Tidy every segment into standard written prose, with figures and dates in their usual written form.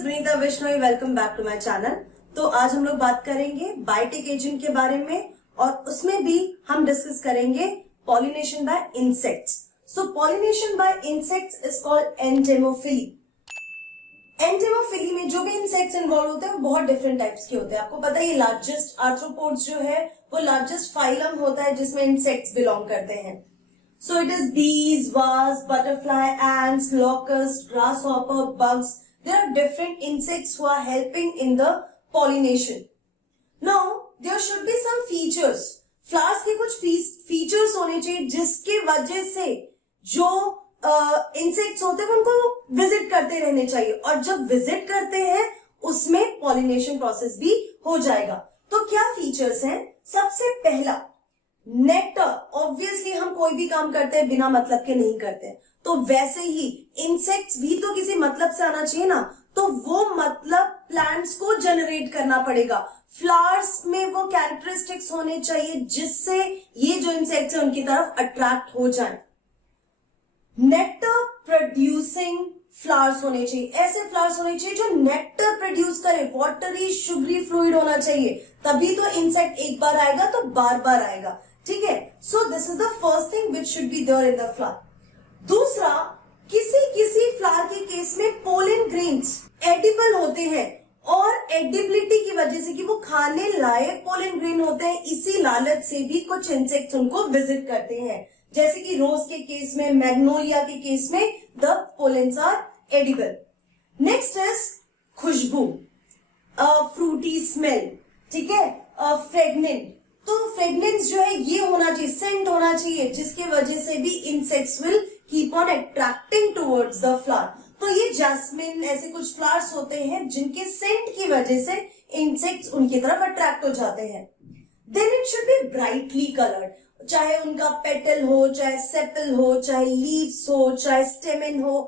Is Vinita Vishnoi, welcome back to my channel. तो आज हम लोग बात करेंगे बायोटिक एजेंट के बारे में और उसमें भी हम डिस्कस करेंगे pollination by insects. So pollination by insects is called entomophily. Entomophily में जो भी इंसेक्ट्स इन्वॉल्व होते हैं वो बहुत डिफरेंट टाइप्स के होते हैं। आपको पता है ये लार्जेस्ट आर्थ्रोपोड्स जो है वो लार्जेस्ट फाइलम होता है जिसमें इंसेक्ट्स बिलोंग करते हैं। So it is bees, wasps, butterfly, ants, locusts, grasshopper, bugs. There are different insects who are helping in the pollination. Now there should be some features. Flowers के कुछ features होने चाहिए जिसके वजह से जो insects होते हैं उनको visit करते रहने चाहिए और जब visit करते हैं उसमें pollination process भी हो जाएगा। तो क्या features हैं? सबसे पहला नेक्टर। ऑब्वियसली हम कोई भी काम करते हैं बिना मतलब के नहीं करते, तो वैसे ही इंसेक्ट्स भी तो किसी मतलब से आना चाहिए ना, तो वो मतलब प्लांट्स को जनरेट करना पड़ेगा। फ्लावर्स में वो कैरेक्टरिस्टिक्स होने चाहिए जिससे ये जो इंसेक्ट्स है उनकी तरफ अट्रैक्ट हो जाए। नेक्टर प्रोड्यूसिंग फ्लावर्स होने चाहिए, ऐसे फ्लावर्स होने चाहिए जो नेक्टर प्रोड्यूस करे, वाटरी शुगरी फ्लूइड होना चाहिए, तभी तो इंसेक्ट एक बार आएगा तो बार बार आएगा। ठीक है, so this is the first thing which should be there in the flower. दूसरा, किसी फ्लावर के केस में पोलन ग्रेन्स एडिबल होते हैं और एडिबिलिटी की वजह से कि वो खाने लायक पोलन ग्रेन होते हैं, इसी लालच से भी कुछ इंसेक्ट्स उनको विजिट करते हैं। जैसे कि रोज के केस में, मैग्नोलिया के केस में the pollens are edible. Next is खुशबू, फ्रूटी स्मेल, ठीक है, फ्रेग्नेंट। तो फ्रेग्रेंस जो है ये होना चाहिए, सेंट होना चाहिए, जिसके वजह से भी insects will keep on attracting towards the flower. तो ये जैस्मिन, ऐसे कुछ फ्लावर्स होते हैं जिनके सेंट की वजह से इंसेक्ट्स उनकी तरफ अट्रैक्ट हो जाते हैं। Then it should be brightly coloured, चाहे उनका पेटल हो, चाहे सेपल हो, चाहे लीव्स हो, चाहे स्टेमन हो,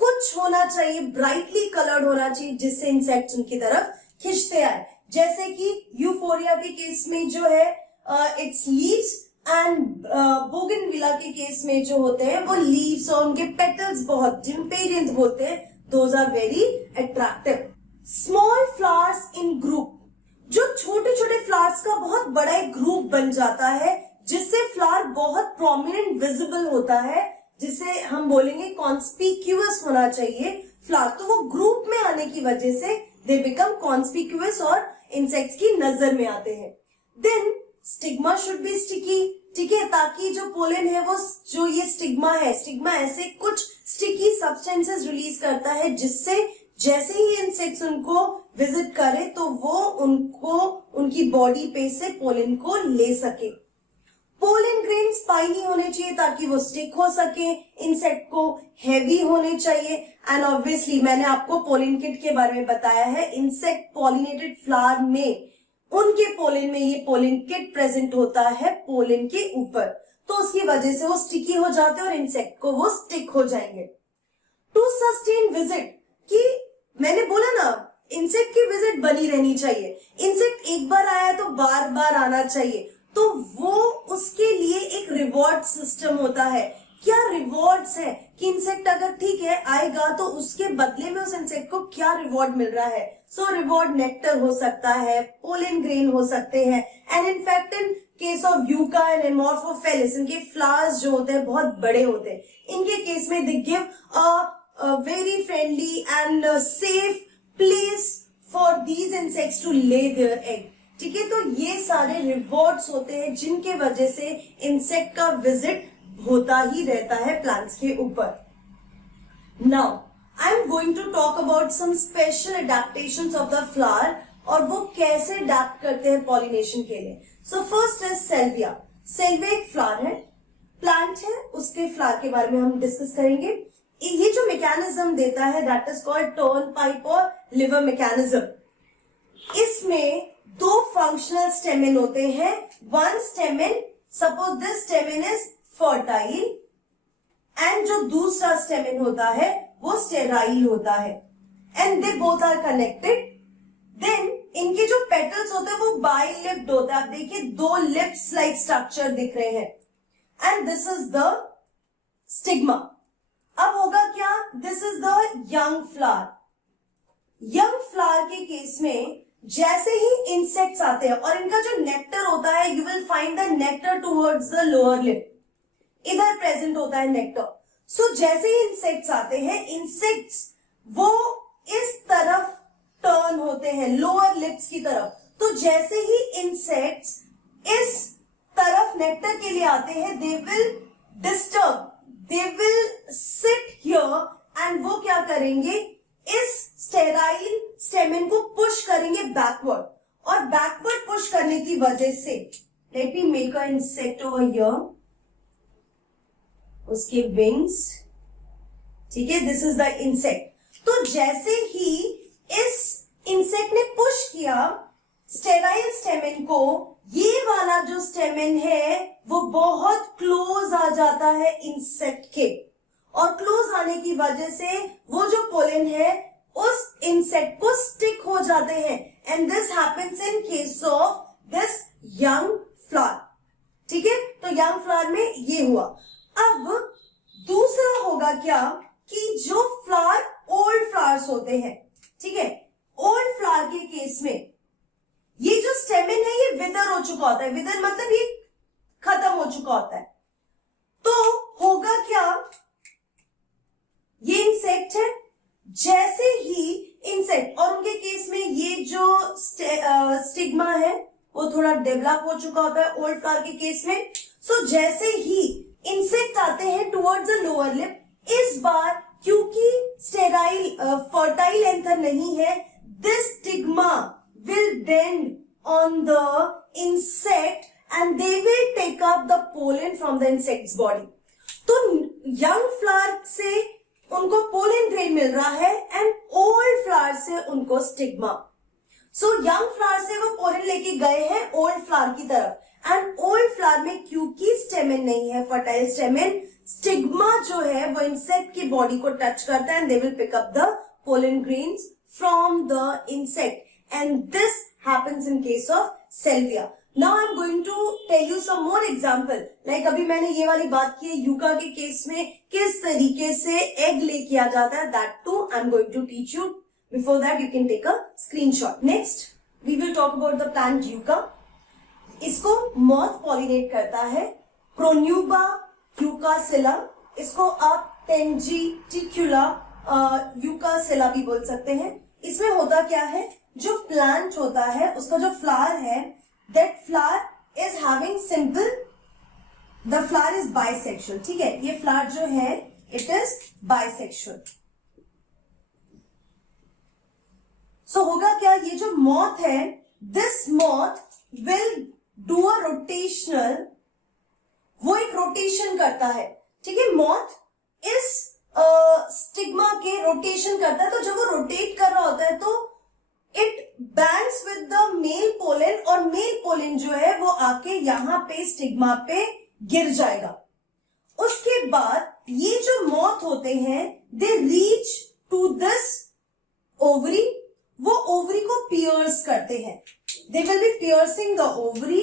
कुछ होना चाहिए, ब्राइटली कलर्ड होना चाहिए जिससे इंसेक्ट्स उनकी तरफ खिंचते आए। जैसे कि यूफोरिया के केस में जो है इट्स लीव्स एंड बोगनविला के केस में जो होते हैं वो लीव्स और उनके पेटल्स बहुत जिम्पेरियंट बोलते हैं, those are very attractive. Small flowers in group, जो छोटे छोटे फ्लावर्स का बहुत बड़ा एक ग्रुप बन जाता है जिससे फ्लावर बहुत प्रोमिनेंट विजिबल होता है, जिसे हम बोलेंगे कॉन्स्पिक्यूअस होना चाहिए फ्लावर। तो वो ग्रुप में आने की वजह से दे बिकम कॉन्स्पिक्यूअस और इंसेक्ट्स की नजर में आते हैं। Then stigma should be sticky, ठीक है, ताकि जो पोलन है वो जो ये स्टिग्मा है, स्टिग्मा ऐसे कुछ स्टिकी सब्सटेंसेस रिलीज करता है जिससे जैसे ही इंसेक्ट्स उनको विजिट करे तो वो उनको उनकी बॉडी पे से पोलन को ले सके। पोलन ग्रेन स्पाइनी होने चाहिए ताकि वो स्टिक हो सके, इंसेक्ट को हेवी होने चाहिए। एंड ऑब्वियसली मैंने आपको पोलन किट के बारे में बताया है, इंसेक्ट पॉलिनेटेड फ्लावर में उनके पोलन में ये पोलन किट प्रेजेंट होता है पोलन के ऊपर, तो उसकी वजह से वो स्टिकी हो जाते हैं और इंसेक्ट को वो स्टिक हो जाएंगे। टू सस्टेन विजिट, कि मैंने बोला ना इंसेक्ट की विजिट बनी रहनी चाहिए, इंसेक्ट एक बार आया तो बार बार आना चाहिए, तो वो उसके लिए एक रिवॉर्ड सिस्टम होता है। क्या रिवॉर्ड्स है कि इंसेक्ट अगर ठीक है आएगा तो उसके बदले में उस इंसेक्ट को क्या रिवॉर्ड मिल रहा है। सो रिवॉर्ड नेक्टर हो सकता है, पोलन ग्रेन हो सकते हैं, and in fact in case of yucca and amorphophallus, इनके फ्लावर्स जो होते हैं बहुत बड़े होते हैं, इनके केस में they give a very friendly and safe place for these insects to lay their egg. ठीक है, तो ये सारे रिवॉर्ड्स होते हैं जिनके वजह से इंसेक्ट का विजिट होता ही रहता है प्लांट्स के ऊपर। Now I am going to talk about some special adaptations of the flower और वो कैसे अडेप्ट करते हैं पॉलिनेशन के लिए। So first is सेल्विया। सेल्विया एक फ्लावर है, प्लांट है, उसके फ्लावर के बारे में हम डिस्कस करेंगे। ये जो मैकेनिज्म देता है that is called turn pipe और लिवर मैकेनिज्म। इसमें दो फंक्शनल स्टेमेन होते हैं। One stamen, suppose this stamen is fertile and जो दूसरा स्टेमेन होता है वो स्टेराइल होता है, and they both are connected. Then इनके जो पेटल्स होते हैं वो बाई लिप्ड होता है। आप देखिए दो लिप्स लाइक स्ट्रक्चर दिख रहे हैं, and this is the stigma. अब होगा क्या, this is the young flower, young flower के केस में जैसे ही इंसेक्ट्स आते हैं और इनका जो नेक्टर होता है, you will find the nectar towards the lower lip, इधर प्रेजेंट होता है नेक्टर। सो जैसे ही इंसेक्ट्स आते हैं, इंसेक्ट्स वो इस तरफ टर्न होते हैं, लोअर लिप्स की तरफ। तो जैसे ही इंसेक्ट्स इस तरफ नेक्टर के लिए आते हैं, they will disturb, they will sit here and वो क्या करेंगे, इस स्टेराइल स्टेमेन को पुश करेंगे बैकवर्ड, और बैकवर्ड पुश करने की वजह से, let me make a insect over here, उसके विंग्स, ठीक है, दिस इज द इंसेक्ट। तो जैसे ही इस इंसेक्ट ने पुश किया स्टेराइल स्टेमेन को, ये वाला जो स्टेमेन है वो बहुत क्लोज आ जाता है इंसेक्ट के, और क्लोज आने की वजह से वो जो पोलन है उस इंसेक्ट को स्टिक हो जाते हैं, and this happens in case of this young flower. ठीक है, तो यंग फ्लावर में ये हुआ। अब दूसरा होगा क्या कि जो फ्लावर ओल्ड फ्लावर्स होते हैं, ठीक है, ओल्ड फ्लावर के केस में ये जो स्टेमिन है ये विदर हो चुका होता है, विदर मतलब ये खत्म हो चुका होता है। तो होगा क्या, ये इंसेक्ट है, जैसे ही इंसेक्ट, और उनके केस में ये जो स्टिग्मा है वो थोड़ा डेवलप हो चुका होता है ओल्ड फ्लावर के केस में। सो जैसे ही इंसेक्ट आते हैं टुवर्ड्स द लोअर लिप, इस बार क्योंकि स्टेराइल फर्टाइल एंथर नहीं है, this stigma will bend on the insect and they will take up the pollen from the insect's body. तो young flower से उनको pollen grain मिल रहा है and old flower से उनको stigma. So young flower से वो pollen लेके गए हैं old flower की तरफ, and old flower में क्योंकि stamen नहीं है, fertile stamen, stigma जो है वो insect की body को touch करता है and they will pick up the pollen grains from the insect. And this happens in case of salvia. Now I am going to tell you some more example. Like अभी मैंने ये वाली बात की है यूका के केस में किस तरीके से एग ले किया जाता है, that too I am going to teach you. Before that you can take a screenshot. Next we will talk about the plant yucca. इसको moth pollinate करता है, Pronuba yucacilla. इसको आप Tangenticular yucacilla भी बोल सकते हैं। इसमें होता क्या है, जो प्लांट होता है उसका जो फ्लावर है, that flower is having simple, the flower is bisexual. ठीक है, ये फ्लावर जो है इट इज बाइसेक्सुअल। सो होगा क्या, ये जो मॉथ है, this moth will do a rotational, वो एक रोटेशन करता है। ठीक है, मॉथ इस स्टिग्मा के रोटेशन करता है। तो जब वो रोटेट कर रहा होता है तो it bends with the male pollen, और मेल पोलन जो है वो आके यहां पे स्टिग्मा पे गिर जाएगा। उसके बाद ये जो मॉथ होते हैं, they reach to this ovary, वो ओवरी को पियर्स करते हैं, they will be piercing the ovary,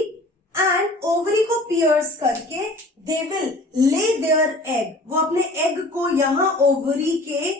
and ovary को पियर्स करके they will lay their egg, वो अपने एग को यहां ओवरी के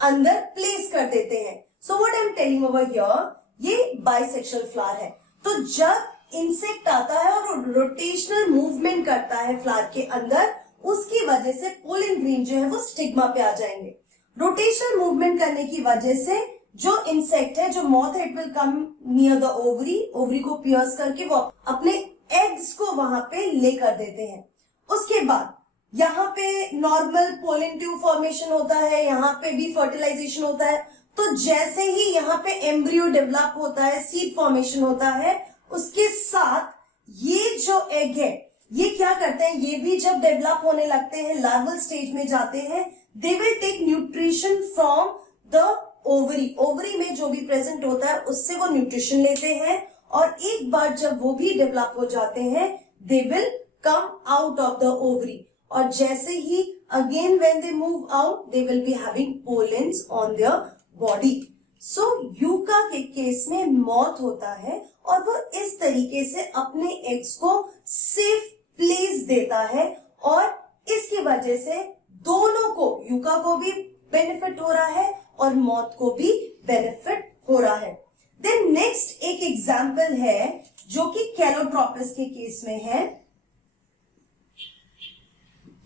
अंदर प्लेस कर देते हैं। So what I am telling over here, ये बाइसेक्सुअल फ्लावर है। तो जब इंसेक्ट आता है और रोटेशनल मूवमेंट करता है फ्लावर के अंदर, उसकी वजह से पोलन ग्रेन जो है वो स्टिग्मा पे आ जाएंगे। रोटेशनल मूवमेंट करने की वजह से जो इंसेक्ट है, जो मॉथ है, it will come near the ovary, ovary को पियर्स करके वो अपने एग्स को वहां पे लेकर देते हैं। उसके बाद यहाँ पे नॉर्मल पोलन ट्यूब फॉर्मेशन होता है, यहाँ पे भी फर्टिलाइजेशन होता है। तो जैसे ही यहाँ पे एम्ब्रियो डेवलप होता है, सीड फॉर्मेशन होता है, उसके साथ ये जो एग है ये क्या करते हैं, ये भी जब डेवलप होने लगते हैं, लार्वल स्टेज में जाते हैं, they will take nutrition from the ovary, ovary में जो भी प्रेजेंट होता है उससे वो न्यूट्रिशन लेते हैं, और एक बार जब वो भी डेवलप हो जाते हैं, they will come out of the ovary, और जैसे ही again when they move out, they will be having pollens on their body. So yucca के केस में मॉथ होता है और वो इस तरीके से अपने एग्स को सेफ प्लेस देता है, और इसकी वजह से दोनों को, यूका को भी बेनिफिट हो रहा है और मौत को भी बेनिफिट हो रहा है। देन नेक्स्ट एक एग्जाम्पल है जो कि कैलोट्रोपिस के केस में है।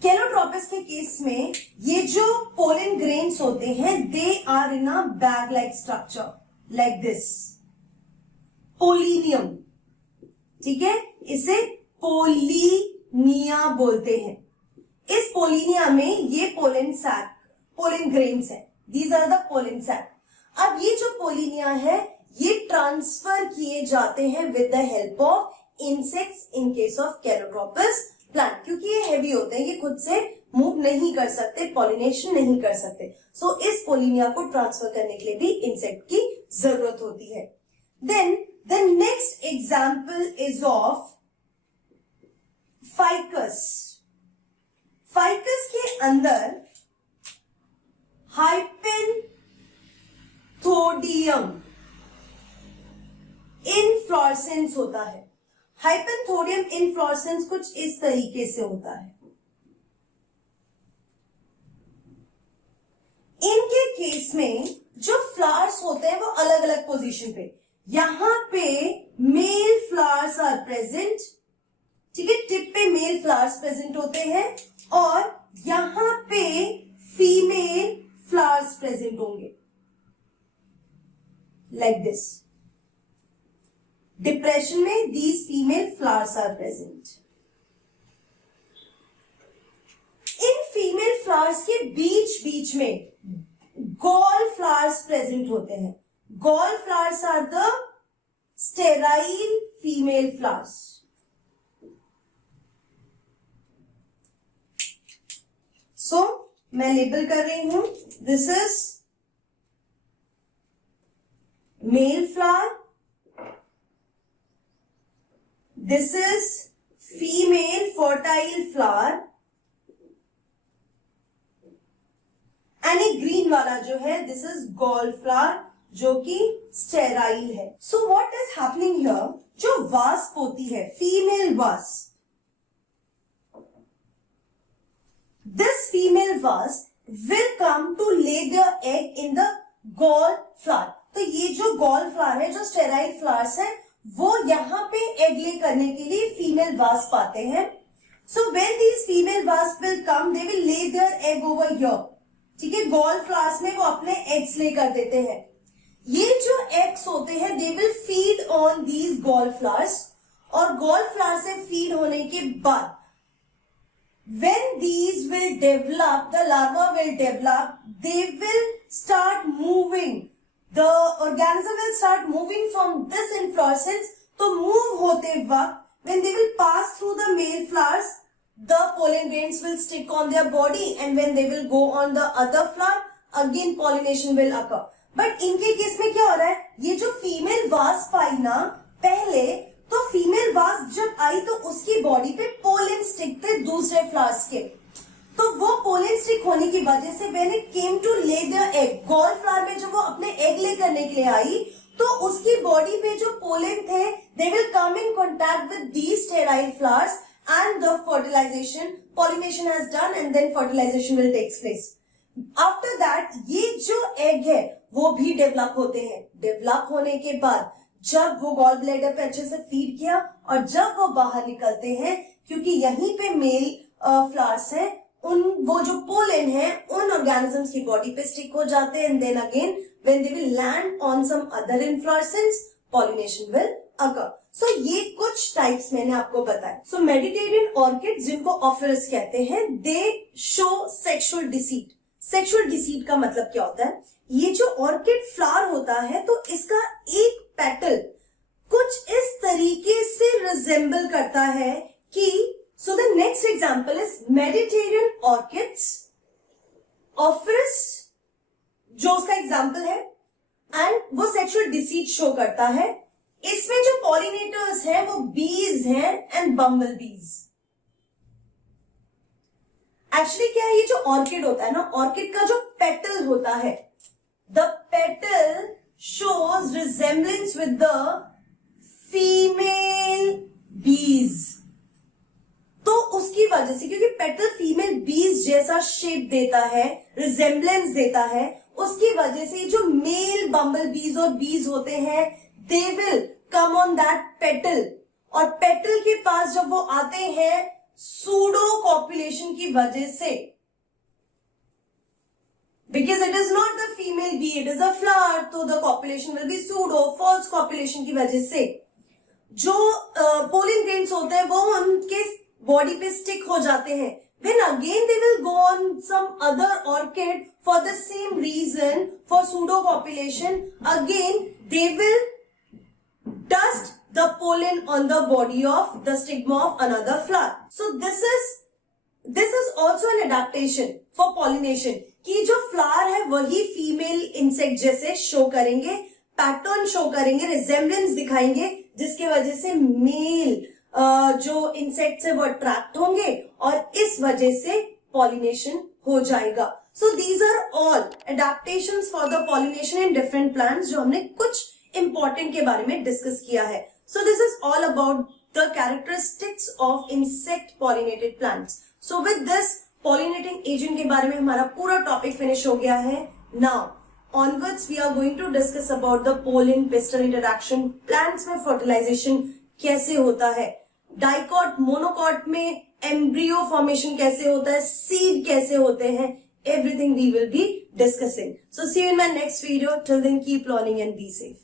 कैलोट्रोपिस के केस में ये जो पोलन ग्रेन्स होते हैं they are in a bag like structure like this, pollinium, ठीक है, इसे पोलिनिया बोलते हैं। इस पोलिनिया में ये पोलन सैक, पोलन ग्रेन्स है, these are the pollen sac. अब ये जो पोलिनिया है ये ट्रांसफर किए जाते हैं with the help of insects in case of Calotropis plant, क्योंकि ये हेवी होते हैं, ये खुद से मूव नहीं कर सकते, पॉलिनेशन नहीं कर सकते। सो इस पोलिनिया को ट्रांसफर करने के लिए भी इंसेक्ट की जरूरत होती है। Then the next example is of ficus. Ficus के अंदर हाइपेंथोडियम इनफ्लोरेसेंस होता है। हाइपेंथोडियम इनफ्लोरेसेंस कुछ इस तरीके से होता है। इनके केस में जो फ्लावर्स होते हैं वो अलग अलग पोजीशन पे, यहां पे मेल फ्लावर्स आर प्रेजेंट, ठीक है, टिप पे मेल फ्लावर्स प्रेजेंट होते हैं और यहां पे फीमेल फ्लावर्स प्रेजेंट होंगे लाइक दिस। डिप्रेशन में these female flowers are present. इन फीमेल फ्लावर्स के बीच बीच में गॉल फ्लावर्स प्रेजेंट होते हैं। Gall flowers are the sterile female flowers. So मैं लेबल कर रही हूं, this is male flower, this is female fertile flower and एक ग्रीन वाला जो है this is gall flower जो कि स्टेराइल है। So what is happening here? जो वास्प होती है, female wasp, this female wasp will come to lay their egg in the gall flower। तो ये जो gall flower है, जो स्टेराइल फ्लावर्स है, वो यहां पे एग ले करने के लिए फीमेल वास्प आते हैं। So when these female wasp will come they will lay their egg over here, ठीक है, गॉल फ्लावर्स में वो अपने एग्स ले कर देते हैं। ये जो एग्स होते हैं they will feed on these gall flowers और गॉल फ्लावर से फीड होने के बाद when these will develop, the larva will develop, they will start moving. The organism will start moving from this inflorescence. तो move होते वक्त when they will pass through the male flowers, the pollen grains will stick on their body, and when they will go on the other flower, again pollination will occur. But इनके case में क्या हो रहा है, ये जो female wasp आई ना पहले, तो फीमेल वास्प जब आई तो उसकी बॉडी पे पोलन स्टिक थे दूसरे फ्लावर्स के, तो वो पोलन स्टिक होने की वजह से व्हेन इट केम टू ले द एग, गॉल फ्लावर में जब वो अपने एग ले करने के लिए आई तो उसकी बॉडी पे जो पोलन थे they will come in contact with these sterile flowers and the fertilization, pollination has done and then fertilization will take place. After that ये जो एग है वो भी डेवलप होते हैं। डेवलप होने के बाद जब वो गॉल ब्लैडर पे अच्छे से फीड किया और जब वो बाहर निकलते हैं, क्योंकि यहीं पे मेल फ्लावर्स हैं, उन वो जो पोलन है उन ऑर्गेनिजम्स की बॉडी पे स्टिक हो जाते हैं, and then again when they will land on some other inflorescence pollination will occur. So ये कुछ टाइप्स मैंने आपको बताया। सो मेडिटेरियन ऑर्किड जिनको ऑफिरस कहते हैं, दे show sexual deceit. Sexual deceit का मतलब क्या होता है, ये जो ऑर्किड फ्लावर होता है तो इसका एक पेटल कुछ इस तरीके से रिजेंबल करता है कि, so the next example is Mediterranean orchids, ophrys जो उसका एग्जांपल है, एंड वो सेक्सुअल डिसीट शो करता है। इसमें जो पॉलिनेटर्स हैं वो बीज हैं एंड बम्बल बीज। एक्चुअली क्या है, ये जो ऑर्किड होता है ना, ऑर्किड का जो पेटल होता है, the petal shows resemblance with the female बीज। तो उसकी वजह से, क्योंकि पेटल फीमेल बीज जैसा शेप देता है, रिजेम्बलेंस देता है, उसकी वजह से जो मेल बम्बल बीज और बीज होते हैं they will come on that petal, और पेटल के पास जब वो आते हैं सूडो कॉपुलेशन की वजह से, because it is not the female bee, it is a flower, तो the copulation will be pseudo, false copulation की वजह से जो पोलिन ग्रेन्स होते हैं वो उनके बॉडी पे स्टिक हो जाते हैं. Then again they will go on some other orchid for the same reason, for pseudo copulation. Again they will dust the pollen on the body of the stigma of another flower. So this is also an adaptation for pollination, कि जो flower है वही female insect जैसे show करेंगे, pattern show करेंगे, resemblance दिखाएंगे, जिसके वजह से मेल जो इंसेक्ट्स है वो अट्रैक्ट होंगे और इस वजह से पॉलिनेशन हो जाएगा. So these are all adaptations for the pollination in different plants जो हमने कुछ इंपॉर्टेंट के बारे में डिस्कस किया है. So this is all about the characteristics of insect pollinated plants. So with this pollinating agent के बारे में हमारा पूरा टॉपिक फिनिश हो गया है. Now onwards we are going to discuss about the pollen pistil interaction. Plants में fertilization कैसे होता है, डाइकॉट मोनोकॉट में एम्ब्रियो फॉर्मेशन कैसे होता है, सीड कैसे होते हैं, everything we will be discussing. So see you in my next video. Till then keep learning and be safe.